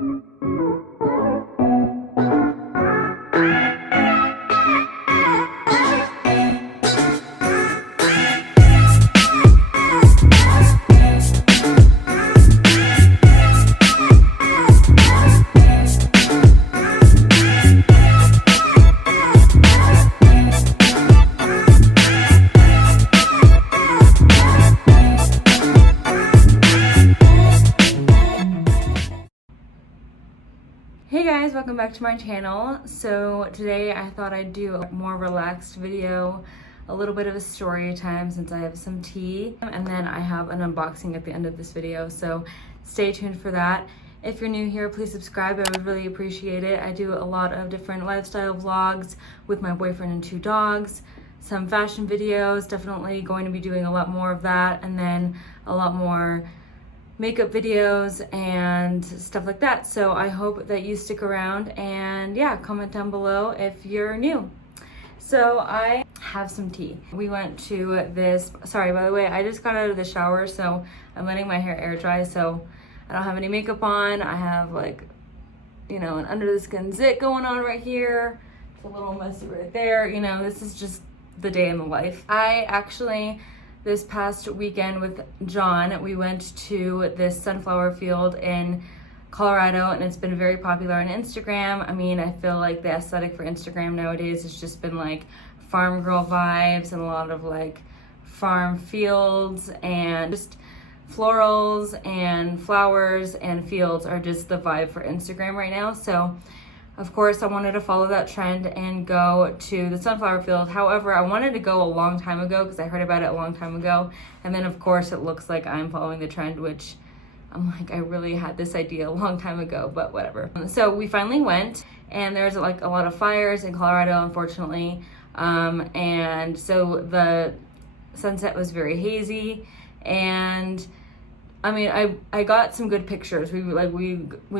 Hey guys, welcome back to my channel. So today I thought I'd do a more relaxed video, a little bit of a story time since I have some tea, and then I have an unboxing at the end of this video, so stay tuned for that. If you're new here, please subscribe, I would really appreciate it. I do a lot of different lifestyle vlogs with my boyfriend and 2 dogs, some fashion videos, definitely going to be doing a lot more of that, and then a lot more makeup videos and stuff like that. So I hope that you stick around, and yeah, comment down below if you're new. So I have some tea. We went to this, sorry, by the way, I just got out of the shower, so I'm letting my hair air dry, so I don't have any makeup on. I have, like, you know, an under the skin zit going on right here. It's a little messy right there. You know, this is just the day in the life. I actually, this past weekend with John, we went to this sunflower field in Colorado, and it's been very popular on Instagram. I mean, I feel like the aesthetic for Instagram nowadays has just been like farm girl vibes and a lot of like farm fields, and just florals and flowers and fields are just the vibe for Instagram right now. So of course, I wanted to follow that trend and go to the sunflower field. However, I wanted to go a long time ago because I heard about it a long time ago. And then, of course, it looks like I'm following the trend, which I'm like, I really had this idea a long time ago, but whatever. So we finally went, and there's like a lot of fires in Colorado, unfortunately. And so the sunset was very hazy, and I mean, I got some good pictures. We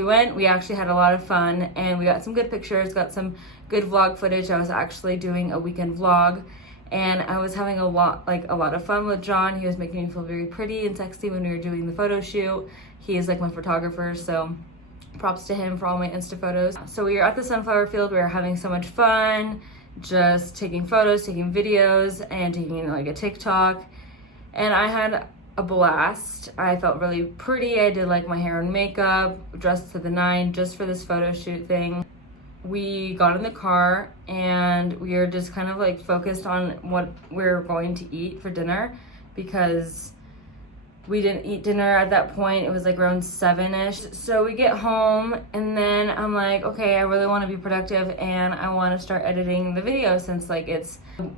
went, we actually had a lot of fun, and we got some good pictures, got some good vlog footage. I was actually doing a weekend vlog, and I was having a lot of fun with John. He was making me feel very pretty and sexy when we were doing the photo shoot. He is like my photographer, so props to him for all my Insta photos. So we were at the sunflower field. We were having so much fun, just taking photos, taking videos, and taking like a TikTok, and I had a blast. I felt really pretty. I did like my hair and makeup, dressed to the 9 just for this photo shoot thing. We got in the car, and we were just kind of like focused on what we're going to eat for dinner, because we didn't eat dinner at that point. It was like around 7ish. So we get home, and then I'm like, okay, I really want to be productive, and I want to start editing the video since like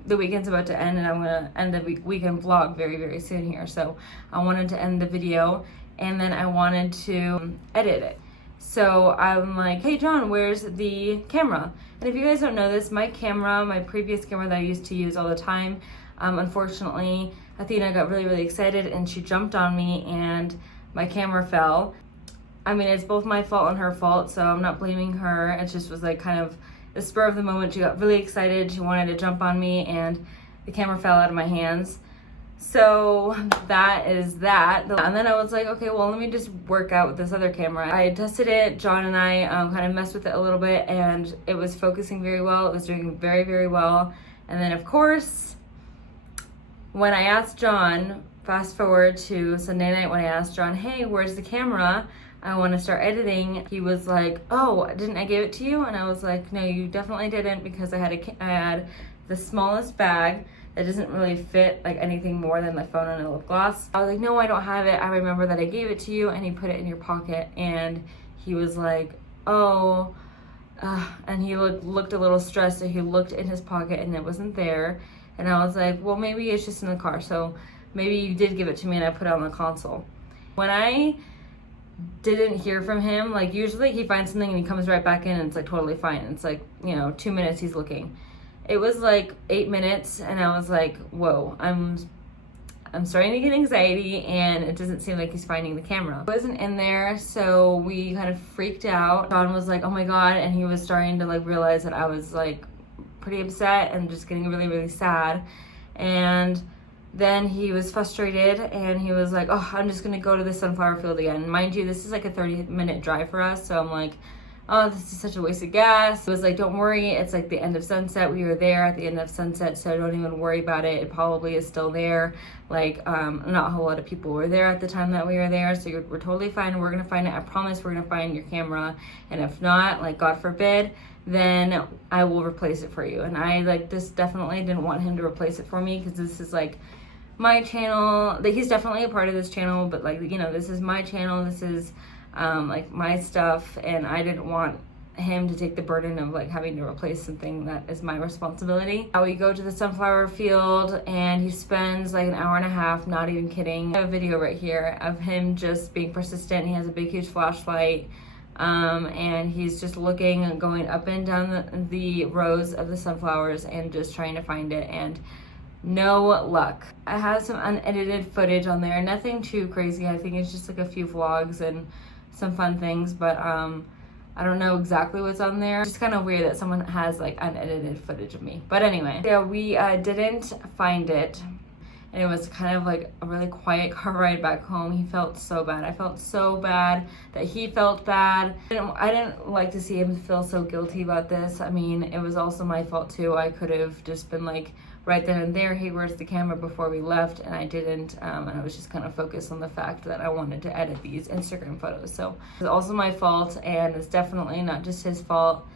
the weekend's about to end, and I'm gonna end the weekend vlog very, very soon here. So I wanted to end the video, and then I wanted to edit it. So I'm like, hey John, where's the camera? And if you guys don't know this, my previous camera that I used to use all the time, unfortunately, Athena got really, really excited, and she jumped on me, and my camera fell. I mean, it's both my fault and her fault, so I'm not blaming her. It just was like kind of the spur of the moment. She got really excited. She wanted to jump on me, and the camera fell out of my hands. So that is that. And then I was like, okay, well, let me just work out with this other camera. I tested it. John and I kind of messed with it a little bit, and it was focusing very well. It was doing very, very well. And then, of course, when I asked John, fast forward to Sunday night, when I asked John, hey, where's the camera? I want to start editing. He was like, oh, didn't I give it to you? And I was like, no, you definitely didn't, because I had the smallest bag that doesn't really fit like anything more than my phone and a lip gloss. I was like, no, I don't have it. I remember that I gave it to you, and he put it in your pocket. And he was like, oh, and he looked a little stressed. So he looked in his pocket, and it wasn't there. And I was like, well, maybe it's just in the car. So maybe you did give it to me, and I put it on the console. When I didn't hear from him, like usually he finds something and he comes right back in, and it's like totally fine. It's like, you know, 2 minutes he's looking. It was like 8 minutes, and I was like, whoa, I'm starting to get anxiety, and it doesn't seem like he's finding the camera. It wasn't in there, so we kind of freaked out. John was like, oh my God, and he was starting to like realize that I was like pretty upset and just getting really, really sad. And then he was frustrated and he was like, oh, I'm just gonna go to the sunflower field again. Mind you, this is like a 30-minute drive for us, so I'm like, oh, this is such a waste of gas. It was like, don't worry, it's like the end of sunset. We were there at the end of sunset, so don't even worry about it. It probably is still there. Like, not a whole lot of people were there at the time that we were there, so we're totally fine. We're gonna find it. I promise we're gonna find your camera. And if not, like, God forbid, then I will replace it for you. And I like this definitely didn't want him to replace it for me, because this is like my channel. Like, he's definitely a part of this channel, but like, you know, this is my channel. This is like my stuff, and I didn't want him to take the burden of like having to replace something that is my responsibility. We go to the sunflower field and he spends like an hour and a half, not even kidding. I have a video right here of him just being persistent. He has a big huge flashlight, and he's just looking and going up and down the rows of the sunflowers and just trying to find it, and no luck. I have some unedited footage on there, nothing too crazy. I think it's just like a few vlogs and some fun things, but I don't know exactly what's on there. It's just kind of weird that someone has like unedited footage of me. But anyway, yeah, we didn't find it, and it was kind of like a really quiet car ride back home. He felt so bad. I felt so bad that he felt bad. I didn't like to see him feel so guilty about this. I mean, it was also my fault too. I could have just been like, right then and there, hey, where's the camera, before we left, and I didn't, and I was just kind of focused on the fact that I wanted to edit these Instagram photos. So it's also my fault, and it's definitely not just his fault.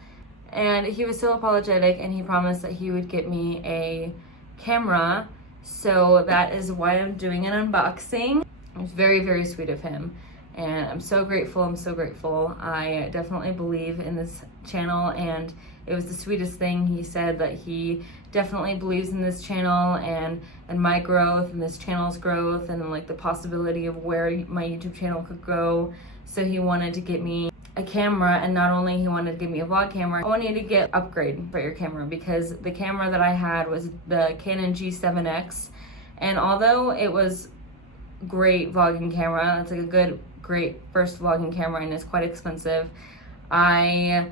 And he was still apologetic, and he promised that he would get me a camera, so that is why I'm doing an unboxing. It was very, very sweet of him, and I'm so grateful. I'm so grateful. I definitely believe in this channel, and it was the sweetest thing. He said that he definitely believes in this channel and my growth and this channel's growth and like the possibility of where my YouTube channel could go. So he wanted to get me a camera, and not only he wanted to give me a vlog camera, I wanted to get upgrade for your camera, because the camera that I had was the Canon G7X, and although it was great vlogging camera, it's like a great first vlogging camera, and it's quite expensive, I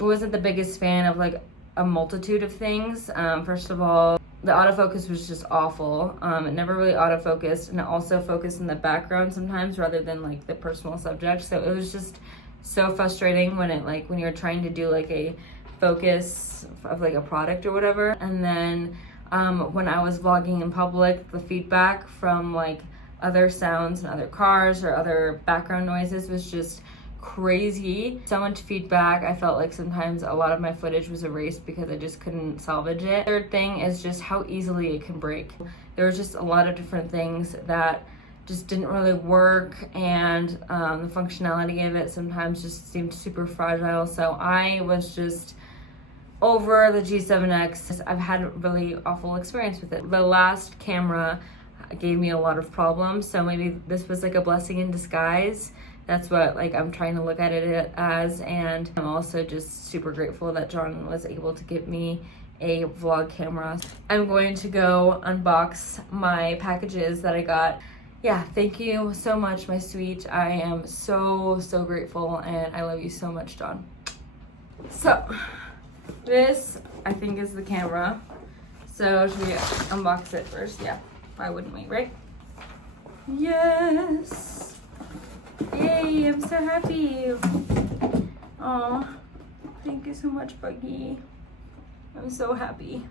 wasn't the biggest fan of like a multitude of things. First of all, the autofocus was just awful. It never really autofocused, and it also focused in the background sometimes rather than like the personal subject. So it was just so frustrating when you're trying to do like a focus of like a product or whatever. And then when I was vlogging in public, the feedback from like other sounds and other cars or other background noises was just crazy. So much feedback. I felt like sometimes a lot of my footage was erased because I just couldn't salvage it. Third thing is just how easily it can break. There was just a lot of different things that just didn't really work, and the functionality of it sometimes just seemed super fragile. So I was just over the G7X. I've had a really awful experience with it. The last camera gave me a lot of problems, so maybe this was like a blessing in disguise. That's what like I'm trying to look at it as, and I'm also just super grateful that John was able to give me a vlog camera. I'm going to go unbox my packages that I got. Yeah, thank you so much, my sweet. I am so grateful, and I love you so much, John. So this I think is the camera. So should we unbox it first? Yeah, why wouldn't we, right? Yes. Yay, I'm so happy. Oh, thank you so much, Buggy. I'm so happy.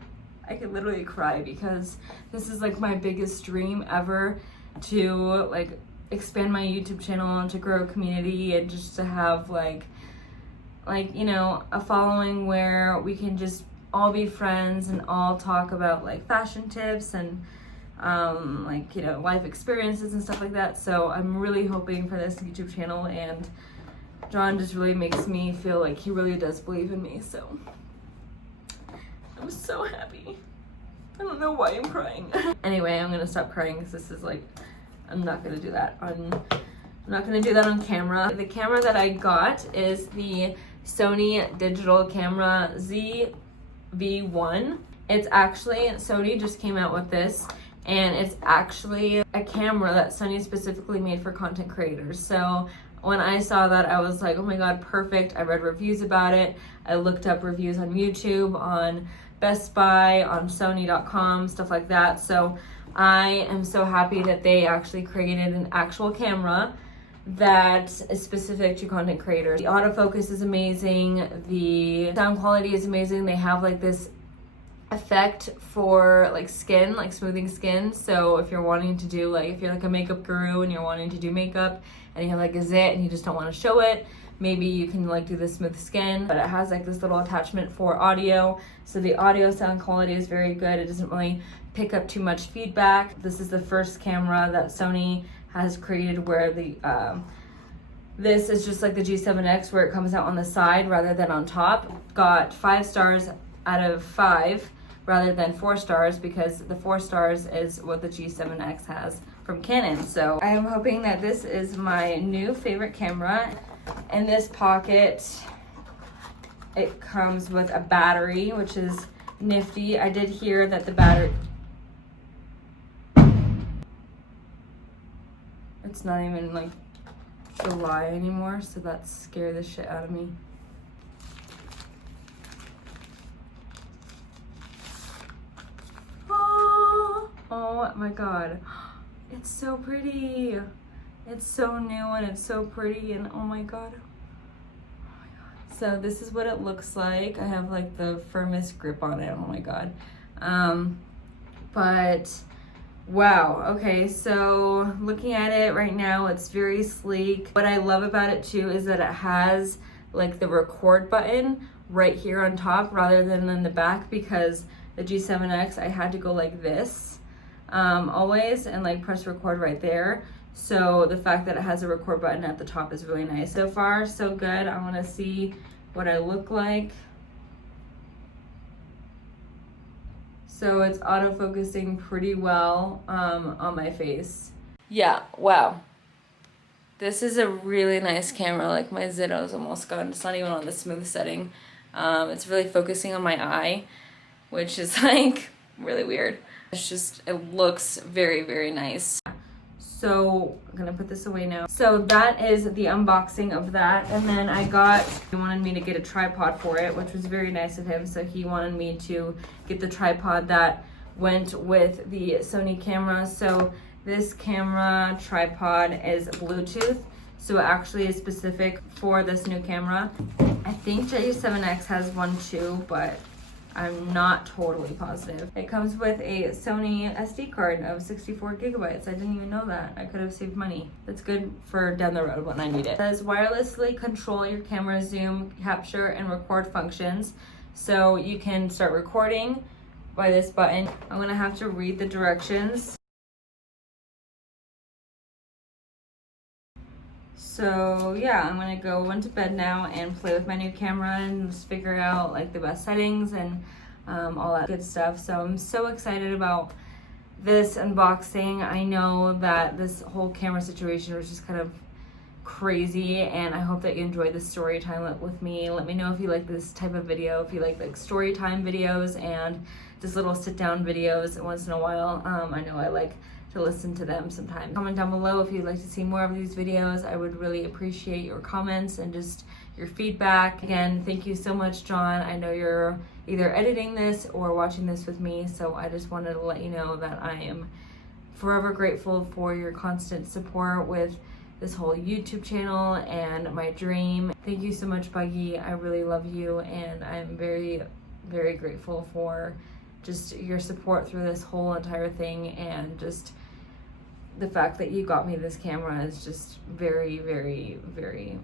I could literally cry because this is like my biggest dream ever, to like expand my YouTube channel and to grow a community, and just to have like you know, a following where we can just all be friends and all talk about like fashion tips and like, you know, life experiences and stuff like that. So I'm really hoping for this YouTube channel, and John just really makes me feel like he really does believe in me. So I'm so happy. I don't know why I'm crying. Anyway, I'm gonna stop crying because this is like, I'm not gonna do that on camera. The camera that I got is the Sony digital camera ZV-1. It's actually, Sony just came out with this, and it's actually a camera that Sony specifically made for content creators. So when I saw that, I was like, oh my god, perfect. I read reviews about it. I looked up reviews on YouTube on Best Buy, on Sony.com, stuff like that. So I am so happy that they actually created an actual camera that is specific to content creators. The autofocus is amazing. The sound quality is amazing. They have like this effect for like skin, like smoothing skin. So if you're wanting to do like, if you're like a makeup guru and you're wanting to do makeup and you have like a zit and you just don't want to show it, maybe you can like do the smooth skin. But it has like this little attachment for audio. So the audio sound quality is very good. It doesn't really pick up too much feedback. This is the first camera that Sony has created where the this is just like the G7X where it comes out on the side rather than on top. Got 5 stars out of 5 rather than 4 stars because the 4 stars is what the G7X has from Canon. So I am hoping that this is my new favorite camera. In this pocket, it comes with a battery, which is nifty. I did hear that the battery, it's not even like July anymore, so that scared the shit out of me. Oh my god, it's so pretty. It's so new and it's so pretty and oh my god. So this is what it looks like. I have like the firmest grip on it, oh my god. But wow, okay, so looking at it right now, it's very sleek. What I love about it too is that it has like the record button right here on top rather than in the back, because the G7X, I had to go like this always and like press record right there. So the fact that it has a record button at the top is really nice. So far, so good. I want to see what I look like. So it's autofocusing pretty well on my face. Yeah, wow. This is a really nice camera. Like my Zitto is almost gone. It's not even on the smooth setting. It's really focusing on my eye, which is like really weird. It's just, it looks very, very nice. So I'm gonna put this away now. So that is the unboxing of that. And then he wanted me to get a tripod for it, which was very nice of him. So he wanted me to get the tripod that went with the Sony camera. So this camera tripod is Bluetooth. So it actually is specific for this new camera. I think J7X has one too, but I'm not totally positive. It comes with a Sony SD card of 64 gigabytes. I didn't even know that. I could have saved money. That's good for down the road when I need it. It says wirelessly control your camera zoom, capture, and record functions. So you can start recording by this button. I'm gonna have to read the directions. So yeah, I'm gonna go into bed now and play with my new camera and just figure out like the best settings and all that good stuff. So I'm so excited about this unboxing. I know that this whole camera situation was just kind of crazy, and I hope that you enjoyed this story time with me. Let me know if you like this type of video, if you like story time videos and just little sit down videos once in a while. I know I like to listen to them sometimes. Comment down below if you'd like to see more of these videos. I would really appreciate your comments and just your feedback. Again, thank you so much, John. I know you're either editing this or watching this with me, so I just wanted to let you know that I am forever grateful for your constant support with this whole YouTube channel and my dream. Thank you so much, Buggy. I really love you, and I'm very, very grateful for just your support through this whole entire thing, and just the fact that you got me this camera is just very, very, very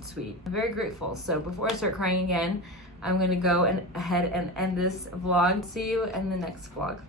sweet. I'm very grateful. So before I start crying again, I'm gonna go ahead and end this vlog. See you in the next vlog.